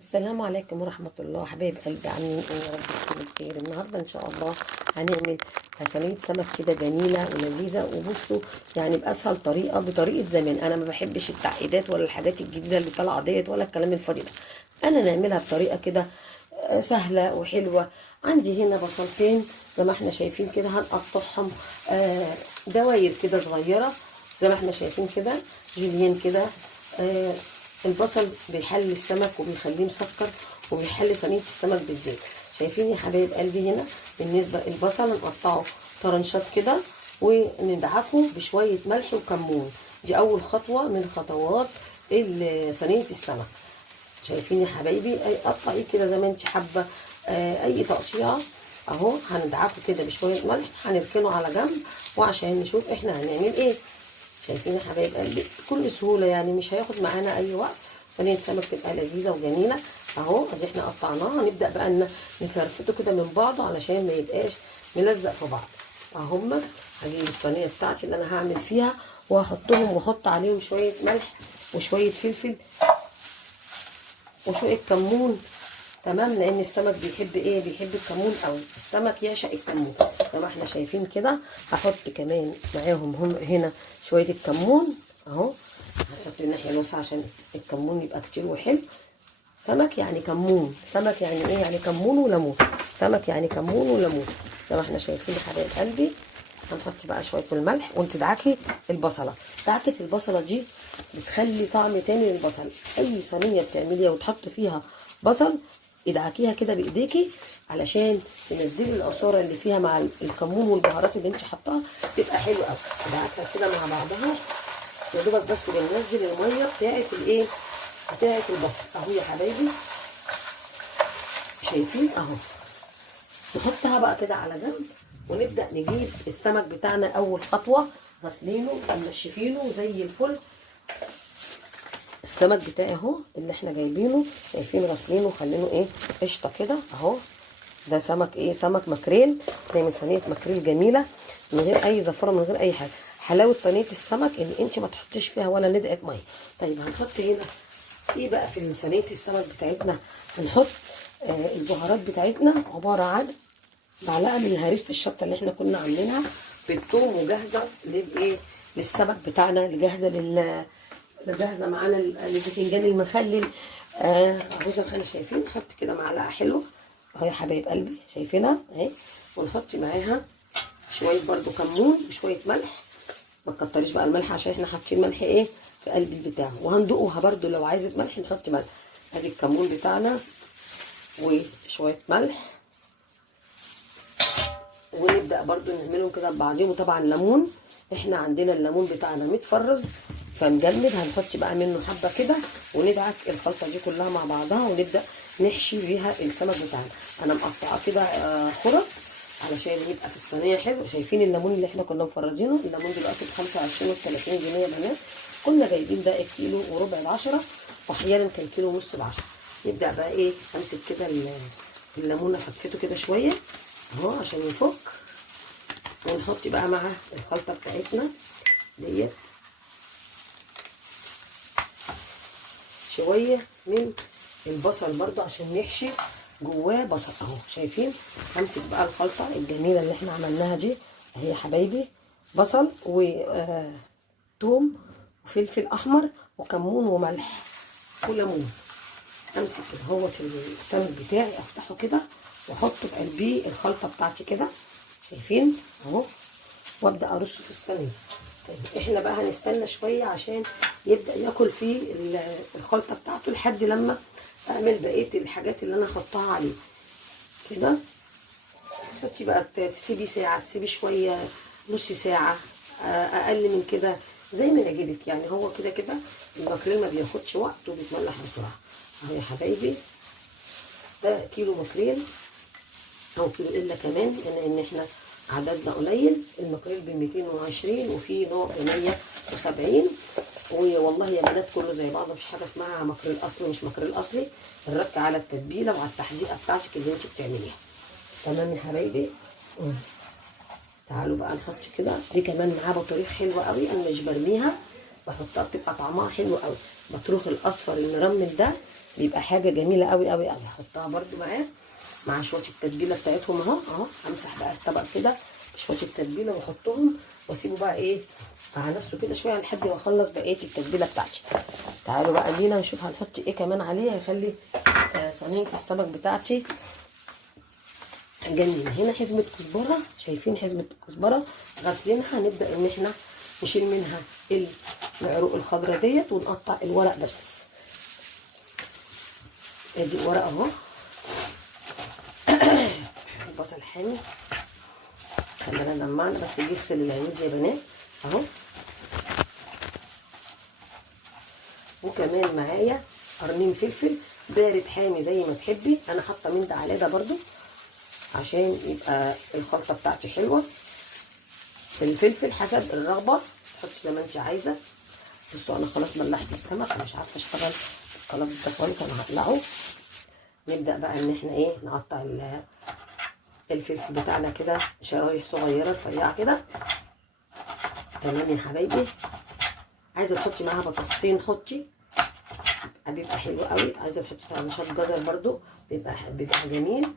السلام عليكم ورحمة الله حبايب قلبي، عاملين ايه؟ يا رب تكونوا بخير. النهارده ان شاء الله هنعمل صينية سمك كده جميلة ولذيذة، وبصوا يعني بأسهل طريقة، بطريقة زمان. انا ما بحبش التعقيدات ولا الحاجات الجديدة اللي طالعة ديت ولا الكلام الفاضي ده. انا نعملها بطريقة كده سهلة وحلوة. عندي هنا بصلتين زي ما احنا شايفين كده، هنقطعهم دواير كده صغيرة زي ما احنا شايفين كده، جوليان كده. البصل بيحلي السمك وبيخليه مسكر وبيحلي صينيه السمك بالزيت. شايفين يا حبايب قلبي؟ هنا بالنسبه البصل نقطعه طرنشات كده وندعكه بشويه ملح وكمون. دي اول خطوه من خطوات صينيه السمك. شايفين يا حبايبي؟ اي قطعيه كده زي ما انت حابه، اي تقطيعه اهو. هندعكه كده بشويه ملح، هنركنه على جنب وعشان نشوف احنا هنعمل ايه. شايفين يا حبايب قلبي؟ بكل سهوله، يعني مش هياخد معانا اي وقت. صينيه سمك تبقى لذيذه وجميله اهو. ادي احنا قطعناها، هنبدا بقى نفرفته كده من بعضه علشان ما يبقاش ملزق في بعض اهما. هجيب الصينيه بتاعتي اللي انا هعمل فيها وهحطهم، واحط عليهم شويه ملح وشويه فلفل وشويه كمون. تمام، لان السمك بيحب ايه؟ بيحب الكمون قوي. السمك يعشق الكمون زي ما احنا شايفين كده. هحط كمان معاهم هم هنا شويه الكمون اهو. هحط الناحيه الوسطى عشان الكمون يبقى كتير وحلو. سمك يعني كمون، سمك يعني ايه؟ يعني كمون وليمون. سمك يعني كمون وليمون زي ما احنا شايفين يا حبايب قلبي. هنحط بقى شويه الملح وتدعكي البصله. دعكه البصله دي بتخلي طعم تاني للبصل. اي صينيه بتعمليها وتحط فيها بصل ادعكيها كده بايديكي علشان تنزلي العصاره اللي فيها مع الكمون والبهارات اللي انت حطاها، تبقى حلوه قوي. ادعكها كده مع بعضها يا دوبك، بس بننزل الميه بتاعه الايه؟ بتاعه البصل اهو يا حبايبي. شايفين اهو؟ نحطها بقى كده على جنب ونبدا نجيب السمك بتاعنا. اول خطوه غسلينه ومنشفينه زي الفل. السمك بتاعي اهو اللي احنا جايبينه، شايفين؟ غسلينه وخلينه ايه؟ قشطه كده اهو. ده سمك ايه؟ سمك ماكريل. نعمل صينيه ماكريل جميله من غير اي زفره، من غير اي حاجه. حلاوه صينيه السمك ان انت ما تحطيش فيها ولا ندعه ميه. طيب هنحط هنا ايه بقى في صينيه السمك بتاعتنا؟ هنحط البهارات بتاعتنا، عباره عن معلقه من هريسه الشطه اللي احنا كنا عاملينها بالثوم، وجاهزه للايه؟ للسمك بتاعنا، اللي جاهزه اللي جاهزه معانا الباذنجان المخلل اهو زي ما احنا شايفين. نحط كده معلقه حلوه اهو يا حبايب قلبي، شايفينها اهي. ونحط معاها شويه برده كمون وشويه ملح. ما تكتريش بقى الملح عشان احنا حاطين ملح ايه؟ في قلب البتاع. وهندوقها برده لو عايزه ملح نحط ملح. ادي الكمون بتاعنا وشويه ملح، ونبدا برده نعملهم كده ببعضهم. وطبعا ليمون، احنا عندنا الليمون بتاعنا متفرز فمجمد، هنحط بقى منه حبه كده وندعك الخلطه دي كلها مع بعضها ونبدا نحشي بيها السمك بتاعنا. انا مقطعاه كده خرط علشان يبقى في الصينيه حلو. شايفين الليمون اللي احنا كنا مفرزينه؟ الليمون دلوقتي ب 25 و 30 جنيه يا بنات. كنا جايبين ده كيلو وربع ب10، واحيانا كان كيلو ونص ب10. نبدا بقى ايه؟ امسك كده الليمون افكته كده شويه اهو عشان يفك، ونحط بقى مع الخلطه بتاعتنا ديت شويه من البصل برضو عشان نحشي جواه بصل اهو. شايفين؟ همسك بقى الخلطه الجميله اللي احنا عملناها دي اهي يا حبايبي. بصل وثوم وفلفل احمر وكمون وملح وليمون. امسك اهوت السمك بتاعي افتحه كده واحطه في قلبيه الخلطه بتاعتي كده، شايفين اهو، وابدا ارصه في الصينيه. طيب احنا بقى هنستنى شويه عشان يبدا ياكل فيه الخلطه بتاعته لحد لما اعمل بقيه الحاجات اللي انا هحطها عليه كده. تحطي بقى، تسيبي ساعه، تسيبي شويه، نص ساعه، اقل من كده زي ما يعجبك. يعني هو كده كده الماكريل ما بياخدش وقت وبيتملح بسرعه اهو يا حبايبي. ده كيلو ماكريل او كيلو الا كمان، لان احنا عددنا قليل. الماكريل ب 220 وفي نوع ب 170. والله يا بنات كله زي بعضه، مفيش حاجه اسمها ماكريل اصلي مش ماكريل اصلي. الرك على التتبيله وعلى التحديقه بتاعتك اللي انت بتعمليها. تمام يا حبايبي؟ تعالوا بقى نحط كده. دي كمان معاها بطاريخ حلوه قوي، انا مش برميها، بحطها بتبقى طعمها حلو قوي. بطروخ الاصفر المرمل ده بيبقى حاجه جميله قوي قوي قوي. هحطها برده معاه مع شويه التتبيله بتاعتهم اهو. همسح بقى الطبق كده بشويه التتبيله واحطهم واسيبه بقى ايه مع نفسه كده شويه لحد ما اخلص بقيه التتبيله بتاعتي. تعالوا بقى لينا نشوف هنحط ايه كمان عليه هيخلي صينيه السمك بتاعتي جميله. هنا حزمه كزبره، شايفين حزمه الكزبره غسلينها. هنبدا ان احنا نشيل منها العروق الخضراء ديت ونقطع الورق بس. ادي الورق اهو. البصل حامي، خلينا نجمعنا بس يغسل العيون يا بنات اهو. وكمان معايا قرنين فلفل بارد حامي زي ما تحبي، انا حاطه من ده على ده برده عشان يبقى الخلطه بتاعتي حلوه. الفلفل حسب الرغبه تحطي زي ما انت عايزه. بصوا انا خلاص بلحت السمك، مش عارفه اشتغل القلابس ده كويس، انا هقلعه. نبدا بقى ان احنا ايه نقطع الفلفل بتاعنا كده شرايح صغيره رفيعه كده. تمام يا حبايبي. عايزه تحطي معاها بطاطستين حطي، بيبقى حلو قوي. عايزه تحطي طرنشات جزر برده بيبقى جميل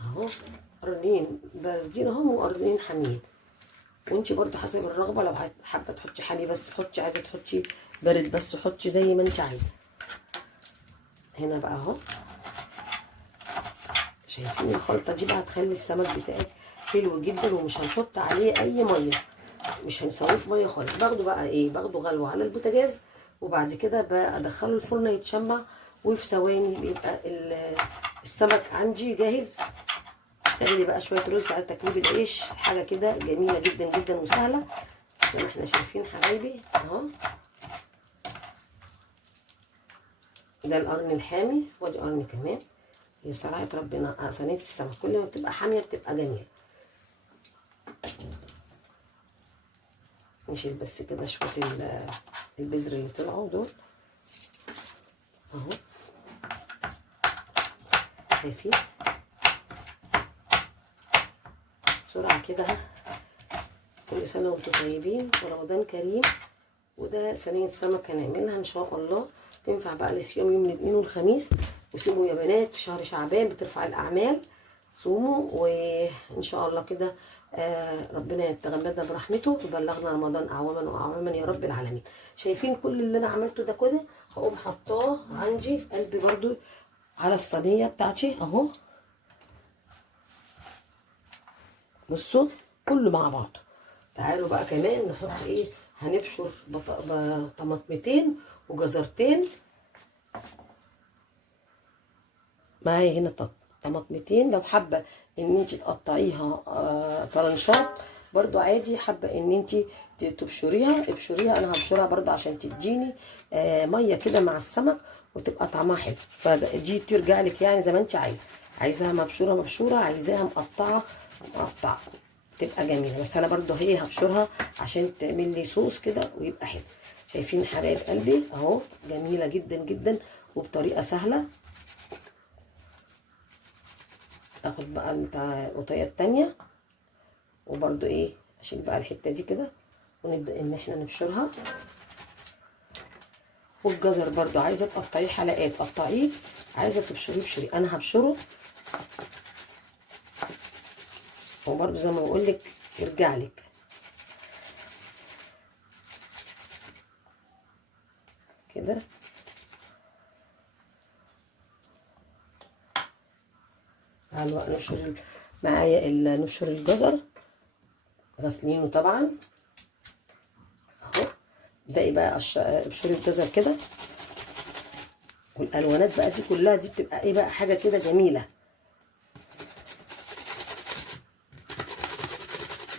اهو. قرنين باردين اهم وقرنين حاميين، وانتي برده حسب الرغبه. لو حابه تحطي حامي بس حطي، عايزه تحطي بارد بس حطي زي ما انت عايزه. هنا بقى اهو شايفين الخلطه دي بقى هتخلي السمك بتاعك حلو جدا، ومش هنحط عليه اي ميه، مش هنسويه في ميه خالص. باخده بقى ايه باخده غلوه على البوتاجاز وبعد كده بدخله الفرن يتشمع، وفي ثواني بيبقى السمك عندي جاهز. تعملي بقى شويه رز على تكليب العيش، حاجه كده جميله جدا جدا وسهله زي ما احنا شايفين حبايبي اهو. ده القرن الحامي وادي قرن كمان. هي بصراحه ربنا صينيه السمك كل ما بتبقى حاميه بتبقى جميله. نشيل بس كده شويه البذر اللي طلعوا دول اهو. شايفين بسرعه كده. كل سنه وانتم طيبين ورمضان كريم. وده صينيه سمك هنعملها ان شاء الله تنفع بقى للصيام يوم الاثنين والخميس. وسيبوا يا بنات في شهر شعبان بترفع الاعمال، صوموا وان شاء الله كده ربنا يتغمدنا برحمته ويبلغنا رمضان اعواما واعواما يا رب العالمين. شايفين كل اللي انا عملته ده كده هقوم حطاه عندي في قلبي برده على الصينيه بتاعتي اهو. بصوا كله مع بعضه. تعالوا بقى كمان نحط ايه هنبشر طماطمتين وجزرتين معايا هنا. طماطمتين لو حابه ان انت تقطعيها طرنشات برضو عادي، حابه ان انت تبشريها ابشريها. انا هبشرها برضو عشان تديني ميه كده مع السمك وتبقى طعمها حلو. فدي ترجع لك يعني زي ما انت عايزه. عايزاها مبشوره مبشوره، عايزاها مقطعه مقطعه تبقى جميله. بس انا برضو هي هبشرها عشان تعمل لي صوص كده ويبقى حلو. شايفين حبايب قلبي اهو جميله جدا جدا وبطريقه سهله. اخد بقى القطعيه التانية وبرده ايه اشيل بقى الحته دي كده ونبدا ان احنا نبشرها. والجزر برده عايزه تقطعيه حلقات قطعيه، عايزه تبشريه بشري. انا هبشره وبرده زي ما بقول لك يرجع لك كده. تعالوا بقى نبشر معايا نبشر الجزر غسلينه طبعا اهو. ابدأي بقى ابشري الجزر كده. والالوانات بقى دي كلها دي بتبقى ايه بقى حاجه كده جميله.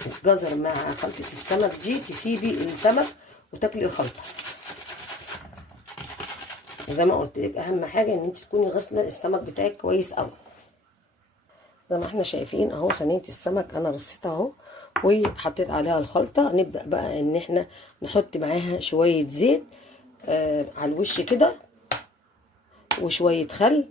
الجزر مع خلطه السمك دي تسيبي السمك وتاكلي الخلطه. وزي ما قلت لك اهم حاجه ان انت تكوني غاسله السمك بتاعك كويس قوي. زي ما احنا شايفين اهو صينيه السمك انا رصيتها اهو وحطيت عليها الخلطه. نبدا بقى ان احنا نحط معاها شويه زيت على الوش كده وشويه خل.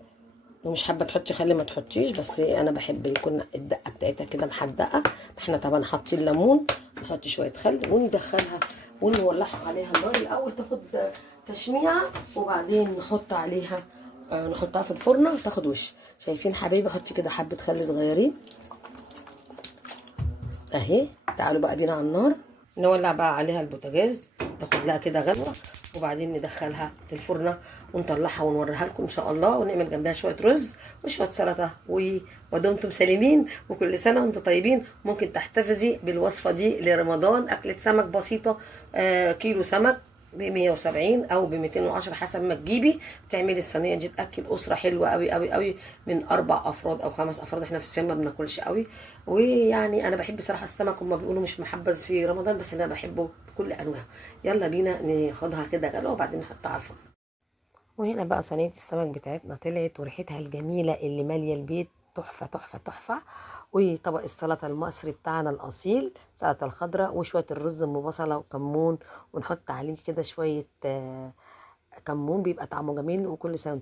ومش حابه تحطي خل ما تحطيش، بس انا بحب يكون الدقه بتاعتها كده محدقه. احنا طبعا حاطين ليمون، نحط شويه خل وندخلها ونولعها عليها النار الاول تاخد تشميعه وبعدين نحط عليها نحطها في الفرن تاخد وش. شايفين حبايبي؟ حطي كده حبه خل صغيرين اهي. تعالوا بقى بينا على النار، نولع بقى عليها البوتاجاز تاخد لها كده غلوه، وبعدين ندخلها في الفرن ونطلعها ونوريها لكم ان شاء الله، ونعمل جنبها شويه رز وشويه سلطه. ودمتم سالمين وكل سنه وانتم طيبين. ممكن تحتفظي بالوصفه دي لرمضان، اكله سمك بسيطه. كيلو سمك ب 170 او ب 210 حسب ما تجيبي. تعملي الصينيه دي تاكل اسره حلوه قوي قوي قوي، من 4 افراد او 5 افراد. احنا في الصيام ما بناكلش قوي، ويعني انا بحب صراحه السمك. هما بيقولوا مش محبذ في رمضان، بس انا بحبه بكل انواعه. يلا بينا ناخدها كده غلوه وبعدين نحطها على الفرن. وهنا بقى صينيه السمك بتاعتنا طلعت وريحتها الجميله اللي ماليه البيت، تحفه تحفه تحفه. وطبق السلطه المصري بتاعنا الاصيل، سلطه الخضراء وشويه الرز ام بصله وكمون، ونحط عليه كده شويه كمون بيبقى طعمه جميل. وكل سنه